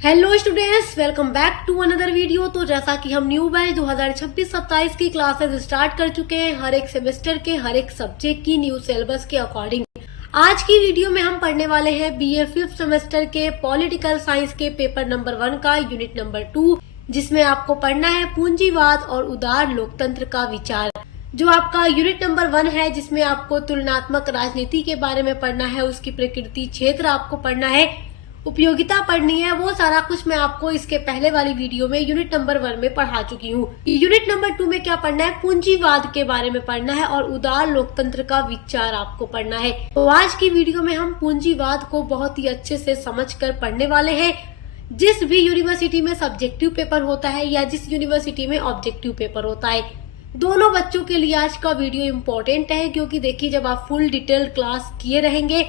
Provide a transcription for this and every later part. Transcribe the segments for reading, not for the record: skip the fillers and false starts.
Hello students, welcome back to another video. तो जैसा कि हम न्यू बैच 2026-27 की क्लासेस स्टार्ट कर चुके हैं, हर एक सेमेस्टर के हर एक सब्जेक्ट की न्यू सिलेबस के अकॉर्डिंग आज की वीडियो में हम पढ़ने वाले हैं बीए 5th सेमेस्टर के पॉलिटिकल साइंस के पेपर नंबर 1 का यूनिट नंबर 2, जिसमें आपको पढ़ना है पूंजीवाद और उदार लोकतंत्र का विचार। जो आपका यूनिट नंबर 1 है, जिसमें आपको तुलनात्मक राजनीति के बारे में पढ़ना है, उसकी प्रकृति क्षेत्र आपको पढ़ना है, उपयोगिता पढ़नी है, वो सारा कुछ मैं आपको इसके पहले वाली वीडियो में यूनिट नंबर 1 में पढ़ा चुकी हूँ। यूनिट नंबर 2 में क्या पढ़ना है, पूंजीवाद के बारे में पढ़ना है और उदार लोकतंत्र का विचार आपको पढ़ना है। तो आज की वीडियो में हम पूंजीवाद को बहुत ही अच्छे से समझकर पढ़ने वाले हैं। जिस भी यूनिवर्सिटी में सब्जेक्टिव पेपर होता है या जिस यूनिवर्सिटी में ऑब्जेक्टिव पेपर होता है, दोनों बच्चों के लिए आज का वीडियो इम्पोर्टेंट है, क्योंकि देखिए जब आप फुल डिटेल क्लास किए रहेंगे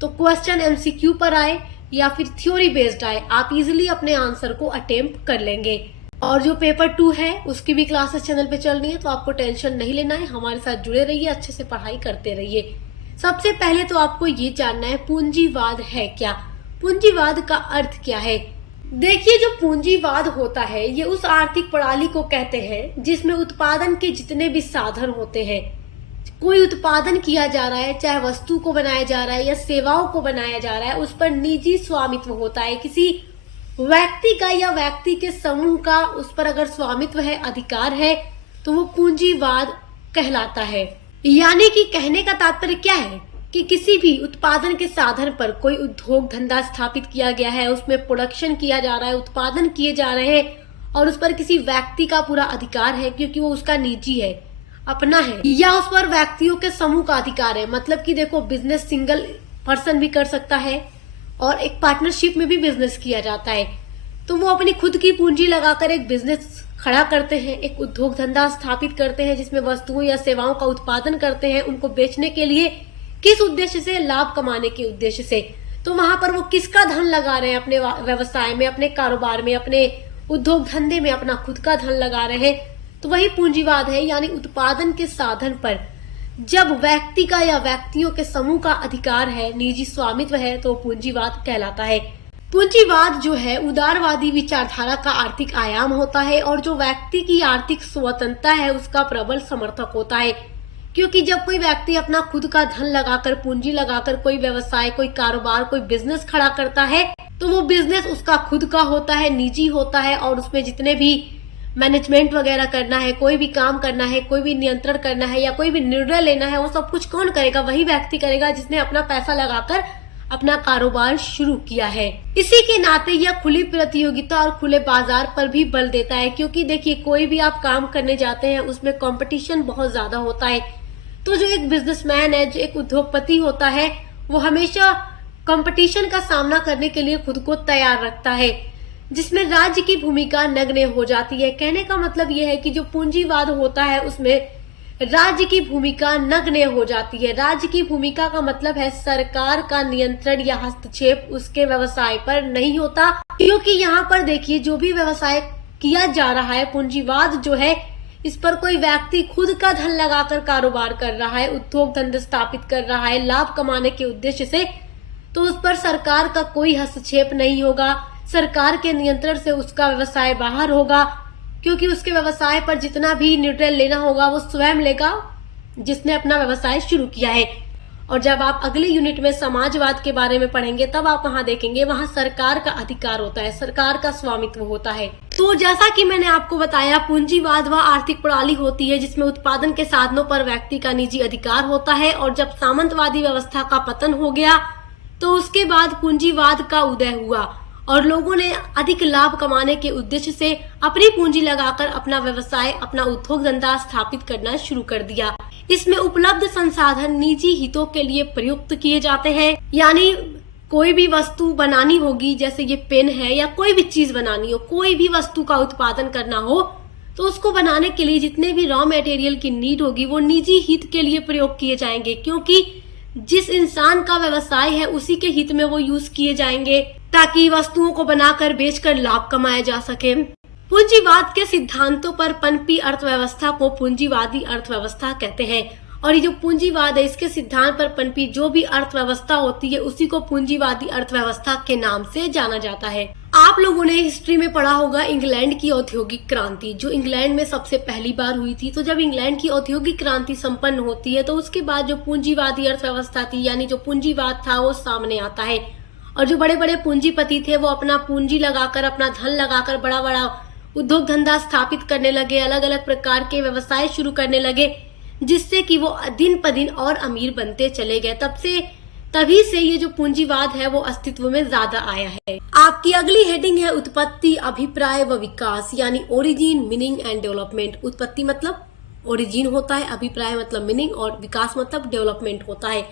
तो क्वेश्चन एमसीक्यू पर आए या फिर थ्योरी बेस्ड आए, आप इजीली अपने आंसर को अटेम्प्ट कर लेंगे। और जो पेपर 2 है उसकी भी क्लासेस चैनल पे चल रही है, तो आपको टेंशन नहीं लेना है, हमारे साथ जुड़े रहिए, अच्छे से पढ़ाई करते रहिए। सबसे पहले तो आपको ये जानना है पूंजीवाद है क्या, पूंजीवाद का अर्थ क्या है। देखिए, जो पूंजीवाद होता है ये उस आर्थिक प्रणाली को कहते हैं जिसमें उत्पादन के जितने भी साधन होते हैं, कोई उत्पादन किया जा रहा है, चाहे वस्तु को बनाया जा रहा है या सेवाओं को बनाया जा रहा है, उस पर निजी स्वामित्व होता है। किसी व्यक्ति का या व्यक्ति के समूह का उस पर अगर स्वामित्व है, अधिकार है, तो वो पूंजीवाद कहलाता है। यानी कि कहने का तात्पर्य क्या है कि किसी भी उत्पादन के साधन पर कोई उद्योग धंधा स्थापित किया गया है, उसमें प्रोडक्शन किया जा रहा है, उत्पादन किए जा रहे हैं और उस पर किसी व्यक्ति का पूरा अधिकार है, क्योंकि वो उसका निजी है, अपना है, या उस पर व्यक्तियों के समूह का अधिकार है। मतलब कि देखो, बिजनेस सिंगल पर्सन भी कर सकता है और एक पार्टनरशिप में भी बिजनेस किया जाता है। तो वो अपनी खुद की पूंजी लगाकर एक बिजनेस खड़ा करते हैं, एक उद्योग धंधा स्थापित करते हैं जिसमें वस्तुओं या सेवाओं का उत्पादन करते हैं, उनको बेचने के लिए किस उद्देश्य से, लाभ कमाने के उद्देश्य से। तो वहां पर वो किसका धन लगा रहे हैं, अपने व्यवसाय में, अपने कारोबार में, अपने उद्योग धंधे में अपना खुद का धन लगा रहे हैं, तो वही पूंजीवाद है। यानी उत्पादन के साधन पर जब व्यक्ति का या व्यक्तियों के समूह का अधिकार है, निजी स्वामित्व है, तो पूंजीवाद कहलाता है। पूंजीवाद जो है उदारवादी विचारधारा का आर्थिक आयाम होता है और जो व्यक्ति की आर्थिक स्वतंत्रता है उसका प्रबल समर्थक होता है। क्योंकि जब कोई व्यक्ति अपना खुद का धन लगाकर, पूंजी लगाकर कोई व्यवसाय, कोई कारोबार, कोई बिजनेस खड़ा करता है, तो वो बिजनेस उसका खुद का होता है, निजी होता है, और उसमें जितने भी मैनेजमेंट वगैरह करना है, कोई भी काम करना है, कोई भी नियंत्रण करना है या कोई भी निर्णय लेना है, वो सब कुछ कौन करेगा, वही व्यक्ति करेगा जिसने अपना पैसा लगाकर अपना कारोबार शुरू किया है। इसी के नाते यह खुली प्रतियोगिता और खुले बाजार पर भी बल देता है, क्योंकि देखिए कोई भी आप काम करने जाते हैं उसमें कंपटीशन बहुत ज्यादा होता है। तो जो एक बिजनेसमैन है, जो एक उद्योगपति होता है, वो हमेशा कंपटीशन का सामना करने के लिए खुद को तैयार रखता है, जिसमें राज्य की भूमिका नगण्य हो जाती है। कहने का मतलब यह है कि जो पूंजीवाद होता है उसमें राज्य की भूमिका नगण्य हो जाती है। राज्य की भूमिका का मतलब है सरकार का नियंत्रण या हस्तक्षेप उसके व्यवसाय पर नहीं होता, क्योंकि यहाँ पर देखिए जो भी व्यवसाय किया जा रहा है, पूंजीवाद जो है, इस पर कोई व्यक्ति खुद का धन लगाकर कारोबार कर रहा है, उद्योग धंधे स्थापित कर रहा है लाभ कमाने के उद्देश्य से, तो उस पर सरकार का कोई हस्तक्षेप नहीं होगा, सरकार के नियंत्रण से उसका व्यवसाय बाहर होगा, क्योंकि उसके व्यवसाय पर जितना भी निर्णय लेना होगा वो स्वयं लेगा जिसने अपना व्यवसाय शुरू किया है। और जब आप अगले यूनिट में समाजवाद के बारे में पढ़ेंगे तब आप वहां देखेंगे, वहां सरकार का अधिकार होता है, सरकार का स्वामित्व होता है। तो जैसा कि मैंने आपको बताया, पूंजीवाद वह आर्थिक प्रणाली होती है जिसमें उत्पादन के साधनों पर व्यक्ति का निजी अधिकार होता है। और जब सामंतवादी व्यवस्था का पतन हो गया तो उसके बाद पूंजीवाद का उदय हुआ और लोगों ने अधिक लाभ कमाने के उद्देश्य से अपनी पूंजी लगाकर अपना व्यवसाय, अपना उद्योग धंधा स्थापित करना शुरू कर दिया। इसमें उपलब्ध संसाधन निजी हितों के लिए प्रयुक्त किए जाते हैं। यानी कोई भी वस्तु बनानी होगी, जैसे ये पेन है, या कोई भी चीज बनानी हो, कोई भी वस्तु का उत्पादन करना हो, तो उसको बनाने के लिए जितने भी रॉ मटेरियल की नीड होगी वो निजी हित के लिए प्रयोग किए जाएंगे, क्योंकि जिस इंसान का व्यवसाय है उसी के हित में वो यूज किए जाएंगे, ताकि वस्तुओं को बनाकर बेचकर लाभ कमाया जा सके। पूंजीवाद के सिद्धांतों पर पनपी अर्थव्यवस्था को पूंजीवादी अर्थव्यवस्था कहते हैं और ये जो पूंजीवाद है इसके सिद्धांत पर पनपी जो भी अर्थव्यवस्था होती है उसी को पूंजीवादी अर्थव्यवस्था के नाम से जाना जाता है। आप लोगों ने हिस्ट्री में पढ़ा होगा इंग्लैंड की औद्योगिक क्रांति, जो इंग्लैंड में सबसे पहली बार हुई थी। तो जब इंग्लैंड की औद्योगिक क्रांति संपन्न होती है तो उसके बाद जो पूंजीवादी अर्थव्यवस्था थी यानी जो पूंजीवाद था वो सामने आता है। और जो बड़े बड़े पूंजीपति थे वो अपना पूंजी लगाकर, अपना धन लगाकर बड़ा बड़ा उद्योग धंधा स्थापित करने लगे, अलग अलग प्रकार के व्यवसाय शुरू करने लगे, जिससे कि वो दिन प दिन और अमीर बनते चले गए। तभी से ये जो पूंजीवाद है वो अस्तित्व में ज्यादा आया है। आपकी अगली हेडिंग है उत्पत्ति, अभिप्राय व विकास, यानी ओरिजिन, मीनिंग एंड डेवलपमेंट। उत्पत्ति मतलब ओरिजिन होता है, अभिप्राय मतलब मीनिंग और विकास मतलब डेवलपमेंट होता है।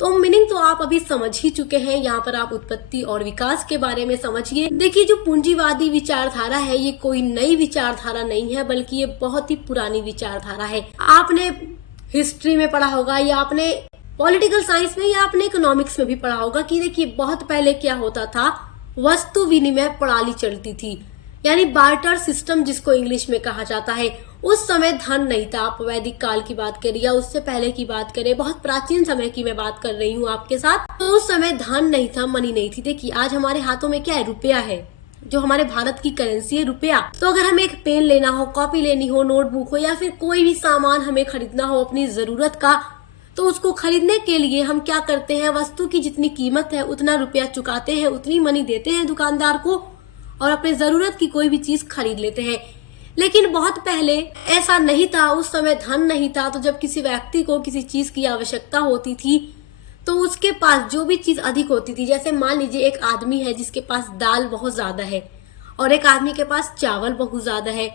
तो मीनिंग तो आप अभी समझ ही चुके हैं, यहाँ पर आप उत्पत्ति और विकास के बारे में समझिए। देखिए जो पूंजीवादी विचारधारा है ये कोई नई विचारधारा नहीं है, बल्कि ये बहुत ही पुरानी विचारधारा है। आपने हिस्ट्री में पढ़ा होगा या आपने पॉलिटिकल साइंस में या आपने इकोनॉमिक्स में भी पढ़ा होगा कि देखिए बहुत पहले क्या होता था, वस्तु विनिमय प्रणाली चलती थी, यानी बार्टर सिस्टम जिसको इंग्लिश में कहा जाता है। उस समय धन नहीं था। आप वैदिक काल की बात करें या उससे पहले की बात करें, बहुत प्राचीन समय की मैं बात कर रही हूँ आपके साथ, तो उस समय धन नहीं था, मनी नहीं थी। देखिए आज हमारे हाथों में क्या है, रुपया है, जो हमारे भारत की करेंसी है रुपया। तो अगर हमें एक पेन लेना हो, कॉपी लेनी हो, नोटबुक हो या फिर कोई भी सामान हमें खरीदना हो अपनी जरूरत का, तो उसको खरीदने के लिए हम क्या करते हैं, वस्तु की जितनी कीमत है उतना रुपया चुकाते हैं, उतनी मनी देते हैं दुकानदार को और अपने जरूरत की कोई भी चीज खरीद लेते हैं। लेकिन बहुत पहले ऐसा नहीं था, उस समय धन नहीं था। तो जब किसी व्यक्ति को किसी चीज की आवश्यकता होती थी तो उसके पास जो भी चीज अधिक होती थी, जैसे मान लीजिए एक आदमी है जिसके पास दाल बहुत ज्यादा है और एक आदमी के पास चावल बहुत ज्यादा है।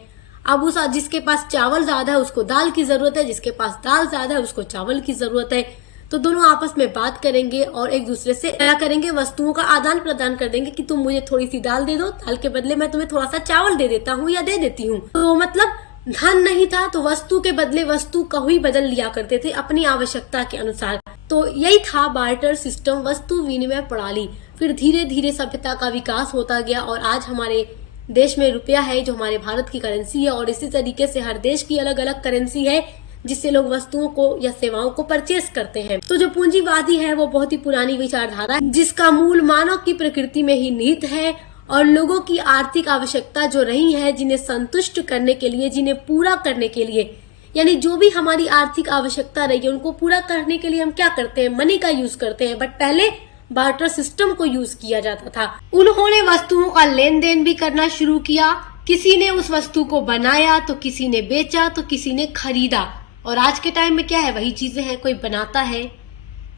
अब उस जिसके पास चावल ज्यादा है उसको दाल की जरूरत है, जिसके पास दाल ज्यादा है उसको चावल की जरूरत है। तो दोनों आपस में बात करेंगे और एक दूसरे से क्या करेंगे, वस्तुओं का आदान प्रदान कर देंगे कि तुम मुझे थोड़ी सी दाल दे दो, दाल के बदले मैं तुम्हें थोड़ा सा चावल दे देता हूँ या दे देती हूँ। तो मतलब धन नहीं था तो वस्तु के बदले वस्तु का ही बदल लिया करते थे अपनी आवश्यकता के अनुसार। तो यही था बार्टर सिस्टम, वस्तु विनिमय प्रणाली। फिर धीरे धीरे सभ्यता का विकास होता गया और आज हमारे देश में रुपया है जो हमारे भारत की करेंसी है, और इसी तरीके से हर देश की अलग अलग करेंसी है जिससे लोग वस्तुओं को या सेवाओं को परचेस करते हैं। तो जो पूंजीवादी है वो बहुत ही पुरानी विचारधारा है जिसका मूल मानव की प्रकृति में ही निहित है और लोगों की आर्थिक आवश्यकता जो रही है, जिन्हें संतुष्ट करने के लिए, जिन्हें पूरा करने के लिए, यानी जो भी हमारी आर्थिक आवश्यकता रही है उनको पूरा करने के लिए हम क्या करते हैं, मनी का यूज करते हैं। बट पहले बार्टर सिस्टम को यूज किया जाता था। उन्होंने वस्तुओं का लेन देन भी करना शुरू किया। किसी ने उस वस्तु को बनाया तो किसी ने बेचा तो किसी ने खरीदा। और आज के टाइम में क्या है, वही चीजें हैं, कोई बनाता है,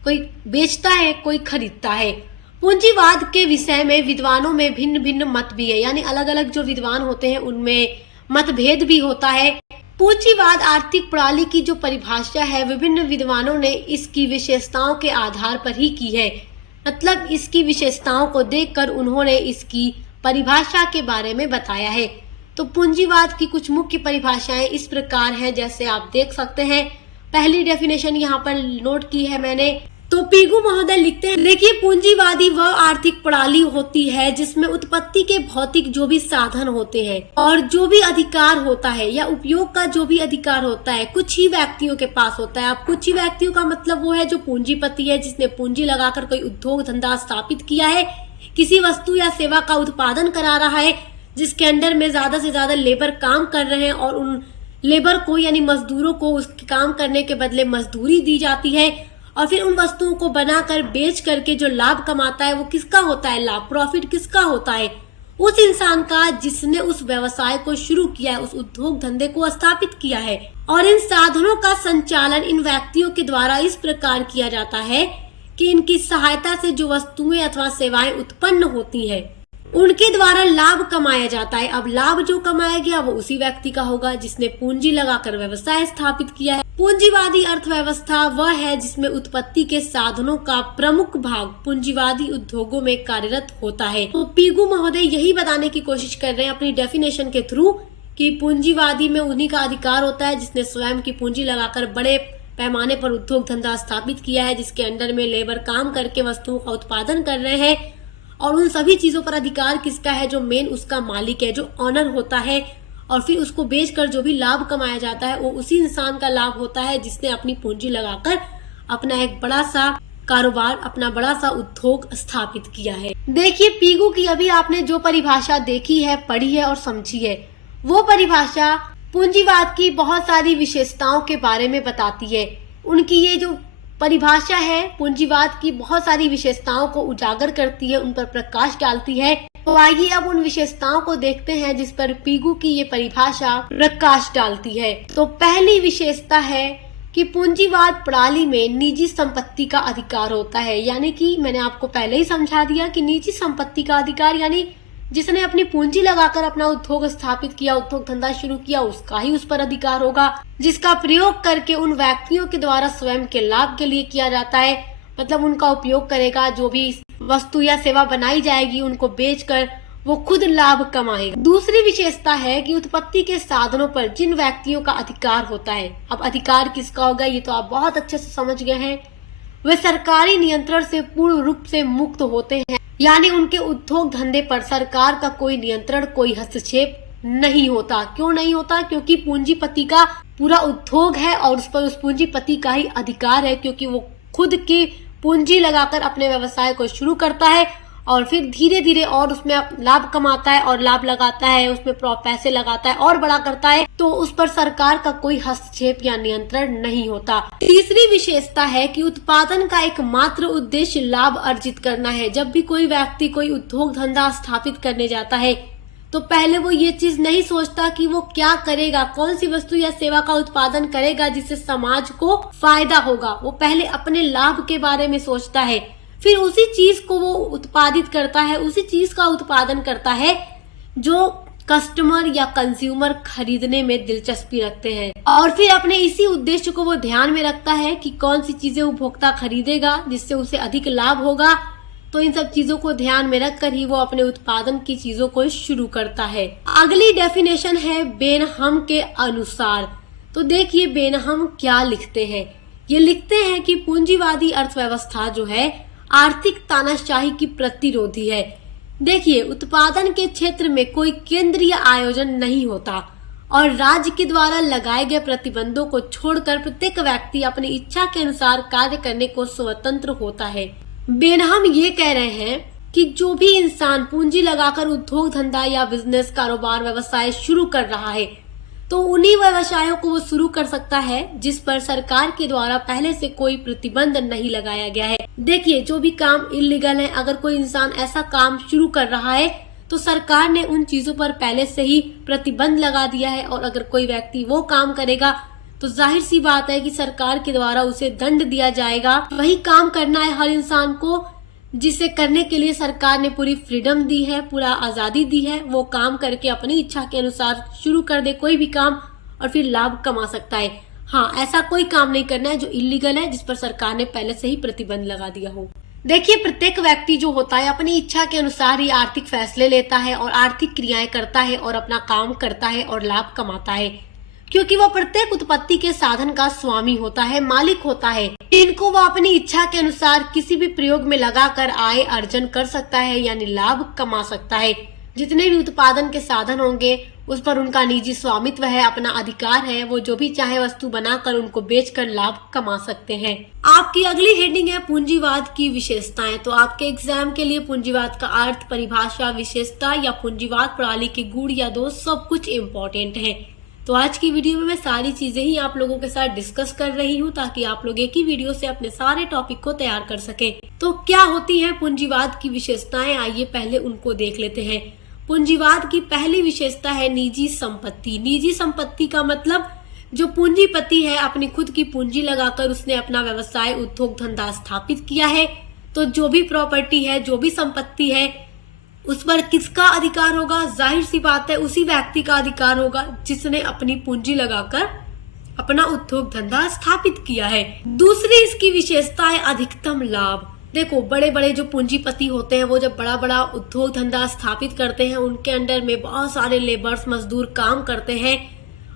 कोई बेचता है, कोई खरीदता है। पूंजीवाद के विषय में विद्वानों में भिन्न भिन्न मत भी है, यानी अलग अलग जो विद्वान होते हैं उनमें मतभेद भी होता है। पूंजीवाद आर्थिक प्रणाली की जो परिभाषा है विभिन्न विद्वानों ने इसकी विशेषताओं के आधार पर ही की है। मतलब इसकी विशेषताओं को देखकर उन्होंने इसकी परिभाषा के बारे में बताया है। तो पूंजीवाद की कुछ मुख्य परिभाषाएं इस प्रकार हैं, जैसे आप देख सकते हैं। पहली डेफिनेशन यहाँ पर नोट की है मैंने, तो पीगू महोदय लिखते हैं, देखिए पूंजीवादी वह आर्थिक प्रणाली होती है जिसमें उत्पत्ति के भौतिक जो भी साधन होते हैं और जो भी अधिकार होता है या उपयोग का जो भी अधिकार होता है कुछ ही व्यक्तियों के पास होता है। अब कुछ ही व्यक्तियों का मतलब वो है जो पूंजीपति है, जिसने पूंजी लगाकर कोई उद्योग धंधा स्थापित किया है, किसी वस्तु या सेवा का उत्पादन करा रहा है, जिसके अंडर में ज्यादा से ज्यादा लेबर काम कर रहे हैं और उन लेबर को यानी मजदूरों को उसके काम करने के बदले मजदूरी दी जाती है। और फिर उन वस्तुओं को बनाकर बेच करके जो लाभ कमाता है वो किसका होता है, लाभ, प्रॉफिट किसका होता है, उस इंसान का जिसने उस व्यवसाय को शुरू किया है, उस उद्योग धंधे को स्थापित किया है। और इन साधनों का संचालन इन व्यक्तियों के द्वारा इस प्रकार किया जाता है कि इनकी सहायता से जो वस्तुएं अथवा सेवाएं उत्पन्न होती है उनके द्वारा लाभ कमाया जाता है। अब लाभ जो कमाया गया वो उसी व्यक्ति का होगा जिसने पूंजी लगाकर व्यवसाय स्थापित किया है। पूंजीवादी अर्थव्यवस्था वह है जिसमें उत्पत्ति के साधनों का प्रमुख भाग पूंजीवादी उद्योगों में कार्यरत होता है। तो पीगू महोदय यही बताने की कोशिश कर रहे हैं अपनी डेफिनेशन के थ्रू कि पूंजीवादी में उन्हीं का अधिकार होता है जिसने स्वयं की पूंजी लगाकर बड़े पैमाने पर उद्योग धंधा स्थापित किया है, जिसके अंडर में लेबर काम करके वस्तुओं का उत्पादन कर रहे हैं। और उन सभी चीजों पर अधिकार किसका है, जो मेन उसका मालिक है, जो ऑनर होता है। और फिर उसको बेचकर जो भी लाभ कमाया जाता है वो उसी इंसान का लाभ होता है जिसने अपनी पूंजी लगाकर अपना एक बड़ा सा कारोबार, अपना बड़ा सा उद्योग स्थापित किया है। देखिए पीगू की अभी आपने जो परिभाषा देखी है, पढ़ी है और समझी है, वो परिभाषा पूंजीवाद की बहुत सारी विशेषताओं के बारे में बताती है। उनकी ये जो परिभाषा है पूंजीवाद की बहुत सारी विशेषताओं को उजागर करती है, उन पर प्रकाश डालती है। तो आइए अब उन विशेषताओं को देखते हैं जिस पर पीगू की ये परिभाषा प्रकाश डालती है। तो पहली विशेषता है कि पूंजीवाद प्रणाली में निजी संपत्ति का अधिकार होता है। यानी कि मैंने आपको पहले ही समझा दिया कि निजी संपत्ति का अधिकार यानी जिसने अपनी पूंजी लगाकर अपना उद्योग स्थापित किया, उद्योग धंधा शुरू किया, उसका ही उस पर अधिकार होगा, जिसका प्रयोग करके उन व्यक्तियों के द्वारा स्वयं के लाभ के लिए किया जाता है। मतलब उनका उपयोग करेगा, जो भी वस्तु या सेवा बनाई जाएगी उनको बेचकर वो खुद लाभ कमाएगा। दूसरी विशेषता है कि उत्पत्ति के साधनों पर जिन व्यक्तियों का अधिकार होता है, अब अधिकार किसका होगा ये तो आप बहुत अच्छे से समझ गए हैं, वे सरकारी नियंत्रण से पूर्ण रूप से मुक्त होते हैं। यानी उनके उद्योग धंधे पर सरकार का कोई नियंत्रण, कोई हस्तक्षेप नहीं होता। क्यों नहीं होता? क्योंकि पूंजीपति का पूरा उद्योग है और उस पर उस पूंजीपति का ही अधिकार है, क्योंकि वो खुद की पूंजी लगाकर अपने व्यवसाय को शुरू करता है और फिर धीरे धीरे और उसमें लाभ कमाता है और लाभ लगाता है, उसमें पैसे लगाता है और बड़ा करता है, तो उस पर सरकार का कोई हस्तक्षेप या नियंत्रण नहीं होता। तीसरी विशेषता है कि उत्पादन का एकमात्र उद्देश्य लाभ अर्जित करना है। जब भी कोई व्यक्ति कोई उद्योग धंधा स्थापित करने जाता है तो पहले वो ये चीज नहीं सोचता कि वो क्या करेगा, कौन सी वस्तु या सेवा का उत्पादन करेगा जिससे समाज को फायदा होगा। वो पहले अपने लाभ के बारे में सोचता है, फिर उसी चीज को वो उत्पादित करता है, उसी चीज का उत्पादन करता है जो कस्टमर या कंज्यूमर खरीदने में दिलचस्पी रखते हैं। और फिर अपने इसी उद्देश्य को वो ध्यान में रखता है कि कौन सी चीजें उपभोक्ता खरीदेगा जिससे उसे अधिक लाभ होगा। तो इन सब चीजों को ध्यान में रखकर ही वो अपने उत्पादन की चीजों को शुरू करता है। अगली डेफिनेशन है बेनहम के अनुसार। तो देखिए बेनहम क्या लिखते हैं। ये लिखते हैं कि पूंजीवादी अर्थव्यवस्था जो है आर्थिक तानाशाही की प्रतिरोधी है। देखिए उत्पादन के क्षेत्र में कोई केंद्रीय आयोजन नहीं होता और राज्य के द्वारा लगाए गए प्रतिबंधों को छोड़कर प्रत्येक व्यक्ति अपनी इच्छा के अनुसार कार्य करने को स्वतंत्र होता है। बेनहम ये कह रहे हैं कि जो भी इंसान पूंजी लगाकर उद्योग धंधा या बिजनेस, कारोबार, व्यवसाय शुरू कर रहा है तो उन्हीं व्यवसायों को वो शुरू कर सकता है जिस पर सरकार के द्वारा पहले से कोई प्रतिबंध नहीं लगाया गया है। देखिए जो भी काम इलीगल है, अगर कोई इंसान ऐसा काम शुरू कर रहा है तो सरकार ने उन चीजों पर पहले से ही प्रतिबंध लगा दिया है और अगर कोई व्यक्ति वो काम करेगा तो जाहिर सी बात है कि सरकार के द्वारा उसे दंड दिया जाएगा। वही काम करना है हर इंसान को, जिसे करने के लिए सरकार ने पूरी फ्रीडम दी है, पूरा आजादी दी है। वो काम करके अपनी इच्छा के अनुसार शुरू कर दे कोई भी काम और फिर लाभ कमा सकता है। हाँ, ऐसा कोई काम नहीं करना है जो इलीगल है, जिस पर सरकार ने पहले से ही प्रतिबंध लगा दिया हो। देखिए प्रत्येक व्यक्ति जो होता है अपनी इच्छा के अनुसार ही आर्थिक फैसले लेता है और आर्थिक क्रियाएं करता है और अपना काम करता है और लाभ कमाता है, क्योंकि वो प्रत्येक उत्पत्ति के साधन का स्वामी होता है, मालिक होता है। इनको वो अपनी इच्छा के अनुसार किसी भी प्रयोग में लगाकर आय अर्जन कर सकता है, यानी लाभ कमा सकता है। जितने भी उत्पादन के साधन होंगे उस पर उनका निजी स्वामित्व है, अपना अधिकार है। वो जो भी चाहे वस्तु बनाकर उनको बेचकर लाभ कमा सकते हैं। आपकी अगली हेडिंग है पूंजीवाद की विशेषताएं। तो आपके एग्जाम के लिए पूंजीवाद का अर्थ, परिभाषा, विशेषता या पूंजीवाद प्रणाली के गुण या दोष सब कुछ इम्पोर्टेंट है। तो आज की वीडियो में मैं सारी चीजें ही आप लोगों के साथ डिस्कस कर रही हूँ ताकि आप लोग एक ही वीडियो से अपने सारे टॉपिक को तैयार कर सकें। तो क्या होती है पूंजीवाद की विशेषताएं, आइए पहले उनको देख लेते हैं। पूंजीवाद की पहली विशेषता है निजी संपत्ति। निजी संपत्ति का मतलब जो पूंजीपति है अपनी खुद की पूंजी लगाकर उसने अपना व्यवसाय, उद्योग धंधा स्थापित किया है, तो जो भी प्रॉपर्टी है, जो भी संपत्ति है उस पर किसका अधिकार होगा? जाहिर सी बात है उसी व्यक्ति का अधिकार होगा जिसने अपनी पूंजी लगाकर अपना उद्योग धंधा स्थापित किया है। दूसरी इसकी विशेषता है अधिकतम लाभ। देखो बड़े बड़े जो पूंजीपति होते हैं वो जब बड़ा बड़ा उद्योग धंधा स्थापित करते हैं उनके अंडर में बहुत सारे लेबर्स, मजदूर काम करते हैं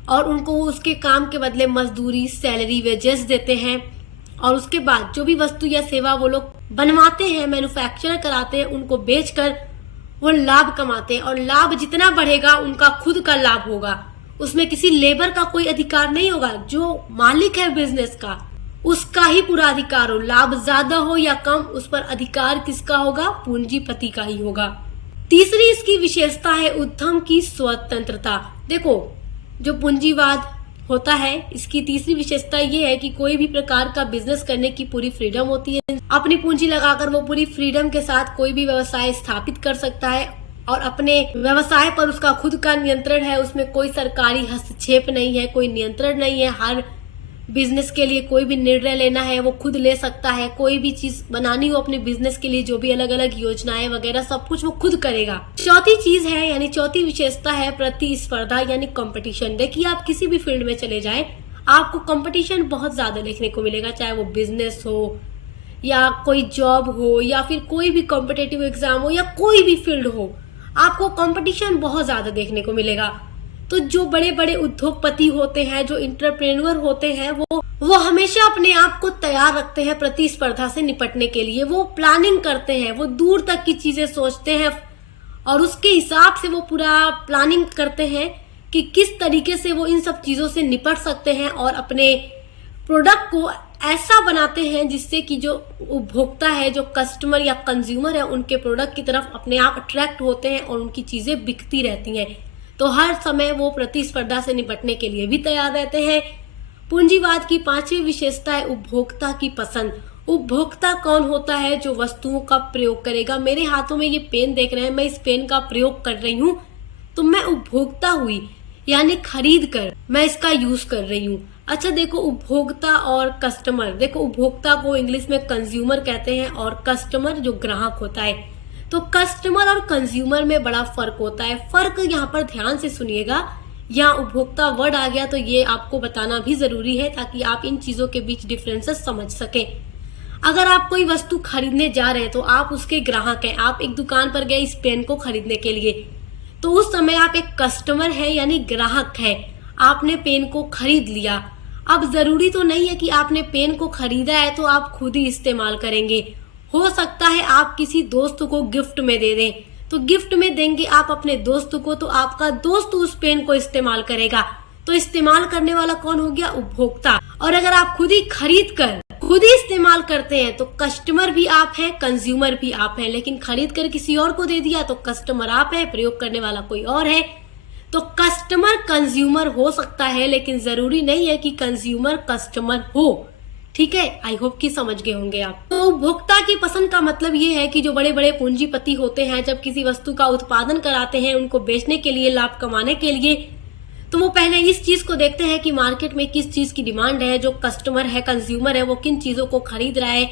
और उनको उसके काम के बदले मजदूरी, सैलरी, वेजेस देते हैं और उसके बाद जो भी वस्तु या सेवा वो लोग बनवाते हैं, मैन्युफैक्चर कराते हैं, उनको बेचकर वो लाभ कमाते हैं और लाभ जितना बढ़ेगा उनका खुद का लाभ होगा, उसमें किसी लेबर का कोई अधिकार नहीं होगा। जो मालिक है बिजनेस का उसका ही पूरा अधिकार हो, लाभ ज्यादा हो या कम उस पर अधिकार किसका होगा? पूंजीपति का ही होगा। तीसरी इसकी विशेषता है उद्यम की स्वतंत्रता। देखो जो पूंजीवाद होता है इसकी तीसरी विशेषता ये है कि कोई भी प्रकार का बिजनेस करने की पूरी फ्रीडम होती है। अपनी पूंजी लगाकर वो पूरी फ्रीडम के साथ कोई भी व्यवसाय स्थापित कर सकता है और अपने व्यवसाय पर उसका खुद का नियंत्रण है, उसमें कोई सरकारी हस्तक्षेप नहीं है, कोई नियंत्रण नहीं है। हर बिजनेस के लिए कोई भी निर्णय लेना है वो खुद ले सकता है, कोई भी चीज बनानी हो अपने बिजनेस के लिए, जो भी अलग अलग योजनाएं वगैरह सब कुछ वो खुद करेगा। चौथी चीज है यानी चौथी विशेषता है प्रतिस्पर्धा यानी कंपटीशन। देखिए आप किसी भी फील्ड में चले जाएं आपको कंपटीशन बहुत ज्यादा देखने को मिलेगा, चाहे वो बिजनेस हो या कोई जॉब हो या फिर कोई भी कॉम्पिटेटिव एग्जाम हो या कोई भी फील्ड हो, आपको कंपटीशन बहुत ज्यादा देखने को मिलेगा। तो जो बड़े बड़े उद्योगपति होते हैं, जो इंटरप्रेन्योर होते हैं, वो हमेशा अपने आप को तैयार रखते हैं प्रतिस्पर्धा से निपटने के लिए। वो प्लानिंग करते हैं, वो दूर तक की चीजें सोचते हैं और उसके हिसाब से वो पूरा प्लानिंग करते हैं कि किस तरीके से वो इन सब चीजों से निपट सकते हैं और अपने प्रोडक्ट को ऐसा बनाते हैं जिससे कि जो उपभोक्ता है, जो कस्टमर या कंज्यूमर है, उनके प्रोडक्ट की तरफ अपने आप अट्रैक्ट होते हैं और उनकी चीजें बिकती रहती हैं। तो हर समय वो प्रतिस्पर्धा से निपटने के लिए भी तैयार रहते हैं। पूंजीवाद की पांचवी विशेषता है उपभोक्ता की पसंद। उपभोक्ता कौन होता है? जो वस्तुओं का प्रयोग करेगा। मेरे हाथों में ये पेन देख रहे हैं, मैं इस पेन का प्रयोग कर रही हूँ तो मैं उपभोक्ता हुई, यानी खरीद कर मैं इसका यूज कर रही हूँ। अच्छा देखो उपभोक्ता और कस्टमर, देखो उपभोक्ता को इंग्लिश में कंज्यूमर कहते हैं और कस्टमर जो ग्राहक होता है। तो कस्टमर और कंज्यूमर में बड़ा फर्क होता है। फर्क यहाँ पर ध्यान से सुनिएगा, यहाँ उपभोक्ता वर्ड आ गया तो ये आपको बताना भी जरूरी है ताकि आप इन चीजों के बीच डिफरेंसेस समझ सकें। अगर आप कोई वस्तु खरीदने जा रहे हैं तो आप उसके ग्राहक हैं। आप एक दुकान पर गए इस पेन को खरीदने के लिए, तो उस समय आप एक कस्टमर है यानी ग्राहक है। आपने पेन को खरीद लिया। अब जरूरी तो नहीं है कि आपने पेन को खरीदा है तो आप खुद ही इस्तेमाल करेंगे। हो सकता है आप किसी दोस्त को गिफ्ट में दे दें, तो गिफ्ट में देंगे आप अपने दोस्त को, तो आपका दोस्त उस पेन को इस्तेमाल करेगा। तो इस्तेमाल करने वाला कौन हो गया? उपभोक्ता। और अगर आप खुद ही खरीद कर खुद ही इस्तेमाल करते हैं तो कस्टमर भी आप हैं, कंज्यूमर भी आप हैं। लेकिन खरीद कर किसी और को दे दिया तो कस्टमर आप हैं, प्रयोग करने वाला कोई और है। तो कस्टमर कंज्यूमर हो सकता है लेकिन जरूरी नहीं है कि कंज्यूमर कस्टमर हो। ठीक है, आई होप कि समझ गए होंगे आप। तो उपभोक्ता की पसंद का मतलब ये है कि जो बड़े बड़े पूंजीपति होते हैं जब किसी वस्तु का उत्पादन कराते हैं उनको बेचने के लिए, लाभ कमाने के लिए, तो वो पहले इस चीज को देखते हैं कि मार्केट में किस चीज की डिमांड है, जो कस्टमर है, कंज्यूमर है, वो किन चीजों को खरीद रहा है,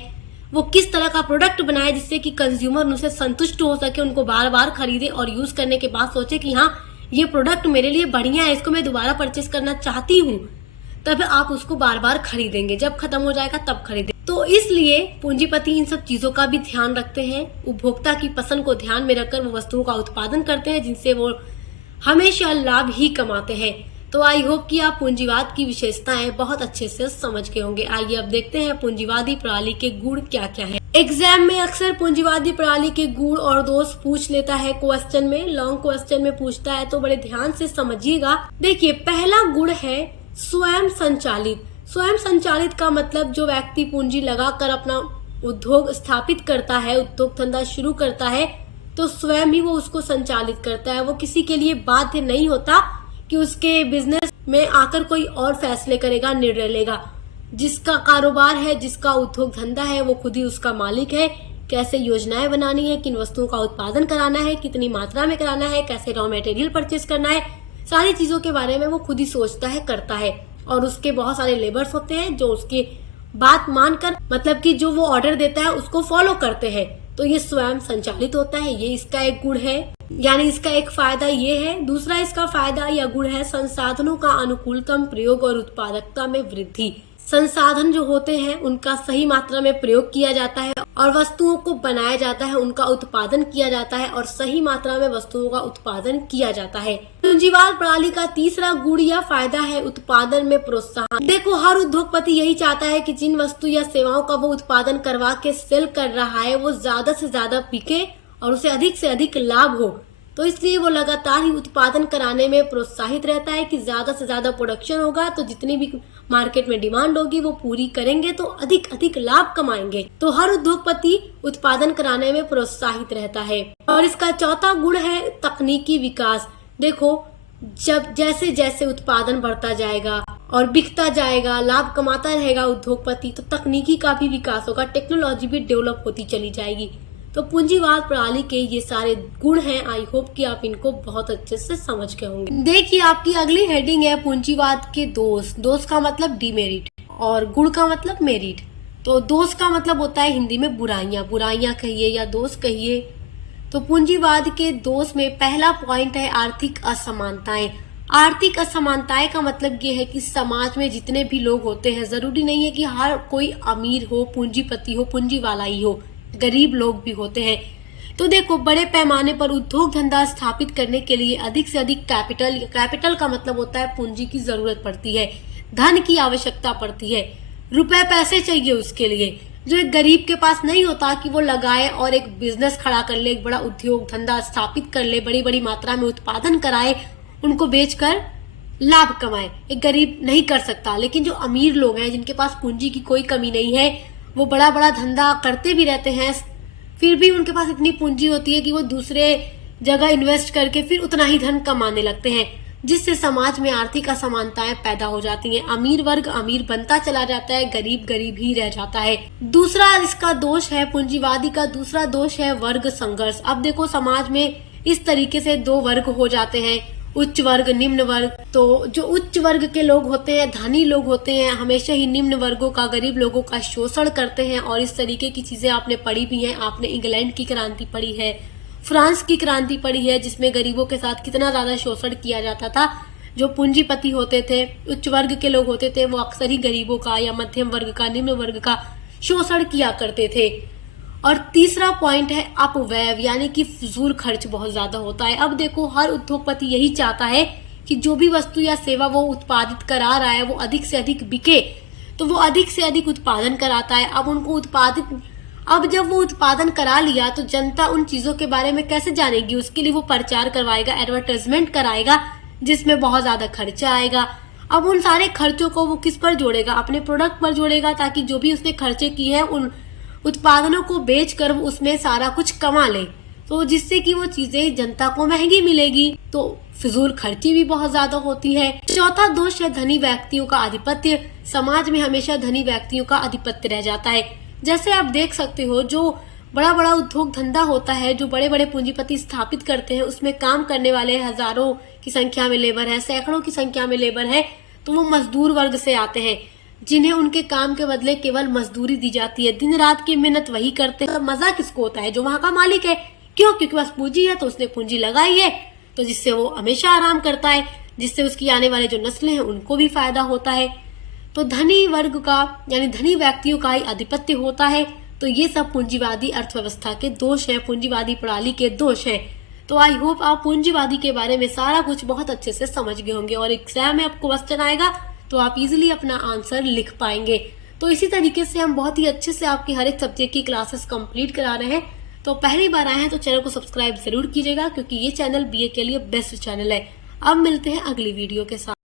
वो किस तरह का प्रोडक्ट बनाए जिससे कि कंज्यूमर उनसे संतुष्ट हो सके, उनको बार बार खरीदे और यूज करने के बाद सोचे कि हाँ ये प्रोडक्ट मेरे लिए बढ़िया है, इसको मैं दोबारा परचेस करना चाहती हूँ। तब आप उसको बार बार खरीदेंगे, जब खत्म हो जाएगा तब खरीदें। तो इसलिए पूंजीपति इन सब चीजों का भी ध्यान रखते हैं। उपभोक्ता की पसंद को ध्यान में रखकर वो वस्तुओं का उत्पादन करते हैं जिनसे वो हमेशा लाभ ही कमाते हैं। तो आई होप कि आप पूंजीवाद की विशेषताएं बहुत अच्छे से समझ गए होंगे। आइए अब देखते हैं पूंजीवादी प्रणाली के गुण क्या क्या है। एग्जाम में अक्सर पूंजीवादी प्रणाली के गुण और दोष पूछ लेता है, क्वेश्चन में, लॉन्ग क्वेश्चन में पूछता है, तो बड़े ध्यान से समझिएगा। देखिए पहला गुण है स्वयं संचालित। स्वयं संचालित का मतलब जो व्यक्ति पूंजी लगाकर अपना उद्योग स्थापित करता है, उद्योग धंधा शुरू करता है, तो स्वयं ही वो उसको संचालित करता है। वो किसी के लिए बाध्य नहीं होता कि उसके बिजनेस में आकर कोई और फैसले करेगा, निर्णय लेगा। जिसका कारोबार है, जिसका उद्योग धंधा है, वो खुद ही उसका मालिक है। कैसे योजनाएं बनानी है, किन वस्तुओं का उत्पादन कराना है, कितनी मात्रा में कराना है, कैसे रॉ मटेरियल परचेस करना है, सारी चीजों के बारे में वो खुद ही सोचता है, करता है। और उसके बहुत सारे लेबर्स होते हैं जो उसकी बात मानकर, मतलब कि जो वो ऑर्डर देता है उसको फॉलो करते हैं। तो ये स्वयं संचालित होता है, ये इसका एक गुण है, यानी इसका एक फायदा ये है। दूसरा इसका फायदा या गुण है संसाधनों का अनुकूलतम प्रयोग और उत्पादकता में वृद्धि। संसाधन जो होते हैं उनका सही मात्रा में प्रयोग किया जाता है और वस्तुओं को बनाया जाता है, उनका उत्पादन किया जाता है और सही मात्रा में वस्तुओं का उत्पादन किया जाता है। पूंजीवाद प्रणाली का तीसरा गुण या फायदा है उत्पादन में प्रोत्साहन। देखो हर उद्योगपति यही चाहता है कि जिन वस्तु या सेवाओं का वो उत्पादन करवा के सेल कर रहा है वो ज्यादा से ज्यादा बिके और उसे अधिक से अधिक लाभ हो, तो इसलिए वो लगातार ही उत्पादन कराने में प्रोत्साहित रहता है कि ज्यादा से ज्यादा प्रोडक्शन होगा तो जितनी भी मार्केट में डिमांड होगी वो पूरी करेंगे तो अधिक अधिक लाभ कमाएंगे। तो हर उद्योगपति उत्पादन कराने में प्रोत्साहित रहता है। और इसका चौथा गुण है तकनीकी विकास। देखो, जब जैसे जैसे उत्पादन बढ़ता जाएगा और बिकता जाएगा, लाभ कमाता रहेगा उद्योगपति, तो तकनीकी का भी विकास होगा, टेक्नोलॉजी भी डेवलप होती चली जाएगी। तो पूंजीवाद प्रणाली के ये सारे गुण हैं। आई होप कि आप इनको बहुत अच्छे से समझ गए होंगे। देखिए, आपकी अगली हेडिंग है पूंजीवाद के दोष। दोष का मतलब डिमेरिट और गुण का मतलब मेरिट। तो दोष का मतलब होता है हिंदी में बुराइयां, बुराइयां कहिए या दोष कहिए। तो पूंजीवाद के दोष में पहला पॉइंट है आर्थिक असमानताएं। आर्थिक असमानताएं का मतलब ये है कि समाज में जितने भी लोग होते हैं, जरूरी नहीं है कि हर कोई अमीर हो, पूंजीपति हो, पूंजी वाला ही हो, गरीब लोग भी होते हैं। तो देखो, बड़े पैमाने पर उद्योग धंधा स्थापित करने के लिए अधिक से अधिक कैपिटल का मतलब होता है पूंजी की जरूरत पड़ती है, धन की आवश्यकता पड़ती है, रुपए पैसे चाहिए उसके लिए, जो एक गरीब के पास नहीं होता कि वो लगाए और एक बिजनेस खड़ा कर ले, एक बड़ा उद्योग धंधा स्थापित कर ले, बड़ी बड़ी मात्रा में उत्पादन कराए, उनको बेचकर लाभ कमाए। एक गरीब नहीं कर सकता। लेकिन जो अमीर लोग हैं, जिनके पास पूंजी की कोई कमी नहीं है, वो बड़ा बड़ा धंधा करते भी रहते हैं, फिर भी उनके पास इतनी पूंजी होती है कि वो दूसरे जगह इन्वेस्ट करके फिर उतना ही धन कमाने लगते हैं, जिससे समाज में आर्थिक असमानताएं पैदा हो जाती हैं। अमीर वर्ग अमीर बनता चला जाता है, गरीब गरीब ही रह जाता है। दूसरा इसका दोष है, पूंजीवादी का दूसरा दोष है वर्ग संघर्ष। अब देखो, समाज में इस तरीके से दो वर्ग हो जाते हैं, उच्च वर्ग, निम्न वर्ग। तो जो उच्च वर्ग के लोग होते हैं, धनी लोग होते हैं, हमेशा ही निम्न वर्गों का, गरीब लोगों का शोषण करते हैं। और इस तरीके की चीजें आपने पढ़ी भी हैं। आपने इंग्लैंड की क्रांति पढ़ी है, फ्रांस की क्रांति पढ़ी है, जिसमें गरीबों के साथ कितना ज्यादा शोषण किया जाता था। जो पूंजीपति होते थे, उच्च वर्ग के लोग होते थे, वो अक्सर ही गरीबों का या मध्यम वर्ग का, निम्न वर्ग का शोषण किया करते थे। और तीसरा पॉइंट है अपव्यय, यानी कि फिजूल खर्च बहुत ज्यादा होता है। अब देखो, हर उद्योगपति यही चाहता है कि जो भी वस्तु या सेवा वो उत्पादित करा रहा है वो अधिक से अधिक बिके, तो वो अधिक से अधिक उत्पादन कराता है। अब जब वो उत्पादन करा लिया तो जनता उन चीजों के बारे में कैसे जानेगी? उसके लिए वो प्रचार करवाएगा, एडवर्टाइजमेंट कराएगा, जिसमें बहुत ज्यादा खर्चा आएगा। अब उन सारे खर्चों को वो किस पर जोड़ेगा? अपने प्रोडक्ट पर जोड़ेगा, ताकि जो भी उसने खर्चे किए हैं उन उत्पादनों को बेचकर वो उसमें सारा कुछ कमा ले, तो जिससे कि वो चीजें जनता को महंगी मिलेगी। तो फिजूल खर्ची भी बहुत ज्यादा होती है। चौथा दोष है धनी व्यक्तियों का आधिपत्य। समाज में हमेशा धनी व्यक्तियों का आधिपत्य रह जाता है। जैसे आप देख सकते हो, जो बड़ा बड़ा उद्योग धंधा होता है, जो बड़े बड़े पूंजीपति स्थापित करते हैं, उसमें काम करने वाले हजारों की संख्या में लेबर है, सैकड़ों की संख्या में लेबर है, तो वो मजदूर वर्ग से आते हैं, जिन्हें उनके काम के बदले केवल मजदूरी दी जाती है। दिन रात की मेहनत वही करते हैं। मजा किसको होता है? जो वहां का मालिक है। क्यों? क्योंकि बस पूंजी है, तो उसने पूंजी लगाई है, तो जिससे वो हमेशा आराम करता है, जिससे उसकी आने वाले जो नस्लें हैं उनको भी फायदा होता है। तो धनी वर्ग का, यानी धनी व्यक्तियों का ही आधिपत्य होता है। तो ये सब पूंजीवादी अर्थव्यवस्था के दोष है, पूंजीवादी प्रणाली के दोष है। तो आई होप आप पूंजीवादी के बारे में सारा कुछ बहुत अच्छे से समझ गए होंगे, और एग्जाम में आपको क्वेश्चन आएगा तो आप इजीली अपना आंसर लिख पाएंगे। तो इसी तरीके से हम बहुत ही अच्छे से आपकी हर एक सब्जेक्ट की क्लासेस कंप्लीट करा रहे हैं। तो पहली बार आए हैं तो चैनल को सब्सक्राइब जरूर कीजिएगा, क्योंकि ये चैनल बीए के लिए बेस्ट चैनल है। अब मिलते हैं अगली वीडियो के साथ।